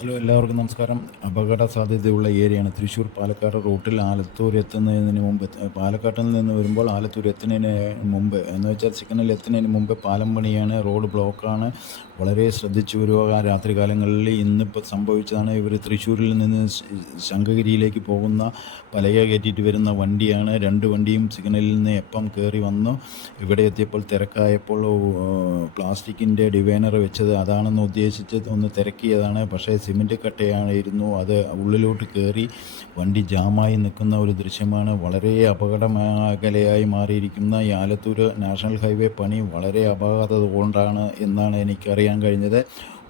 Hello എല്ലാവർക്കും നമസ്കാരം. അപകട സാധ്യതയുള്ള ഏരിയയാണ് തൃശ്ശൂർ പാലക്കാട് റൂട്ടിൽ ആലത്തൂർ എത്തുന്നതിന് മുമ്പ്. പാലക്കാട്ടിൽ നിന്ന് വരുമ്പോൾ ആലത്തൂർ എത്തുന്നതിന് മുമ്പ്. എന്ന് വെച്ചാൽ സിഗ്നൽ എത്തുന്നതിന് മുമ്പ് പാലം പണിയാണ് റോഡ് ബ്ലോക്കാണ്. വളരെ ശ്രദ്ധിച്ചു വരിക. രാത്രി കാലങ്ങളിൽ ഇന്നിപ്പോൾ സംഭവിച്ചതാണ് ഇവർ തൃശ്ശൂരിൽ നിന്ന് ശങ്കഗിരിയിലേക്ക് പോകുന്ന പലക കയറ്റിയിട്ട് വരുന്ന വണ്ടിയാണ്. രണ്ട് വണ്ടിയും സിഗ്നലിൽ നിന്ന് എപ്പം കയറി വന്നു. ഇവിടെ എത്തിയപ്പോൾ തിരക്കായപ്പോൾ പ്ലാസ്റ്റിക്കിന്റെ ഡിവൈനർ വെച്ചത് അതാണെന്ന് ഉദ്ദേശിച്ച് ഒന്ന് തിരക്കിയതാണ്. പക്ഷേ സിമന്റ് കട്ടയായിരുന്നു. അത് ഉള്ളിലോട്ട് കയറി വണ്ടി ജാമായി നിൽക്കുന്ന ഒരു ദൃശ്യമാണ്. വളരെ അപകടമേഖലയായി മാറിയിരിക്കുന്ന ഈ ആലത്തൂർ നാഷണൽ ഹൈവേ പണി വളരെ അപകടത കൊണ്ടാണ് എന്നാണ് എനിക്കറിയാൻ കഴിഞ്ഞത്.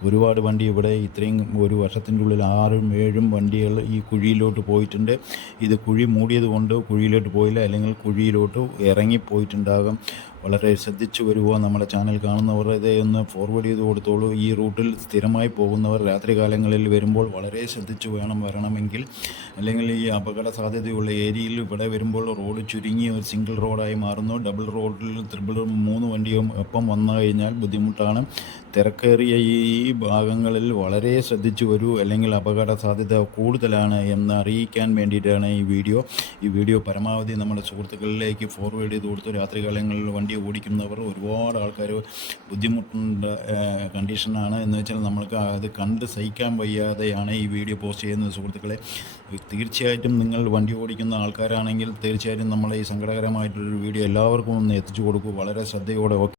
ഒരുപാട് വണ്ടി ഇവിടെ ഇത്രയും ഒരു വർഷത്തിന്റെ ഉള്ളിൽ ആറും ഏഴും വണ്ടികൾ ഈ കുഴിയിലോട്ട് പോയിട്ടുണ്ട്. ഇത് കുഴി മൂടിയത് കൊണ്ട് കുഴിയിലോട്ട് പോയില്ല. അല്ലെങ്കിൽ കുഴിയിലോട്ട് ഇറങ്ങിപ്പോയിട്ടുണ്ടാകും. വളരെ ശ്രദ്ധിച്ചു വരുക. നമ്മുടെ ചാനൽ കാണുന്നവർ ഇതേ ഒന്ന് ഫോർവേഡ് ചെയ്ത് കൊടുത്തോളൂ. ഈ റൂട്ടിൽ സ്ഥിരമായി പോകുന്നവർ രാത്രി കാലങ്ങളിൽ വരുമ്പോൾ വളരെ ശ്രദ്ധിച്ചു വേണം വരണമെങ്കിൽ. അല്ലെങ്കിൽ ഈ അപകട സാധ്യതയുള്ള ഏരിയയിൽ ഇവിടെ വരുമ്പോൾ റോഡ് ചുരുങ്ങി ഒരു സിംഗിൾ റോഡായി മാറുന്നു. ഡബിൾ റോഡിൽ ത്രിബിൾ മൂന്ന് വണ്ടിയും ഒപ്പം വന്നു കഴിഞ്ഞാൽ ബുദ്ധിമുട്ടാണ്. തിരക്കേറിയ ഈ ഭാഗങ്ങളിൽ വളരെ ശ്രദ്ധിച്ചു വരൂ. അല്ലെങ്കിൽ അപകട സാധ്യത കൂടുതലാണ് എന്ന് അറിയിക്കാൻ വേണ്ടിയിട്ടാണ് ഈ വീഡിയോ. ഈ വീഡിയോ പരമാവധി നമ്മുടെ സുഹൃത്തുക്കളിലേക്ക് ഫോർവേഡ് ചെയ്ത് കൊടുത്തു. രാത്രികാലങ്ങളിൽ വണ്ടി ഓടിക്കുന്നവർ ഒരുപാട് ആൾക്കാർ ബുദ്ധിമുട്ടുണ്ട് കണ്ടീഷനാണ് എന്ന് വെച്ചാൽ നമ്മൾക്ക് അത് കണ്ട് സഹിക്കാൻ വയ്യാതെയാണ് ഈ വീഡിയോ പോസ്റ്റ് ചെയ്യുന്നത് സുഹൃത്തുക്കളെ. തീർച്ചയായിട്ടും നിങ്ങൾ വണ്ടി ഓടിക്കുന്ന ആൾക്കാരാണെങ്കിൽ തീർച്ചയായിട്ടും നമ്മൾ ഈ സങ്കടകരമായിട്ടൊരു വീഡിയോ എല്ലാവർക്കും ഒന്ന് എത്തിച്ചു കൊടുക്കൂ. വളരെ ശ്രദ്ധയോടെ.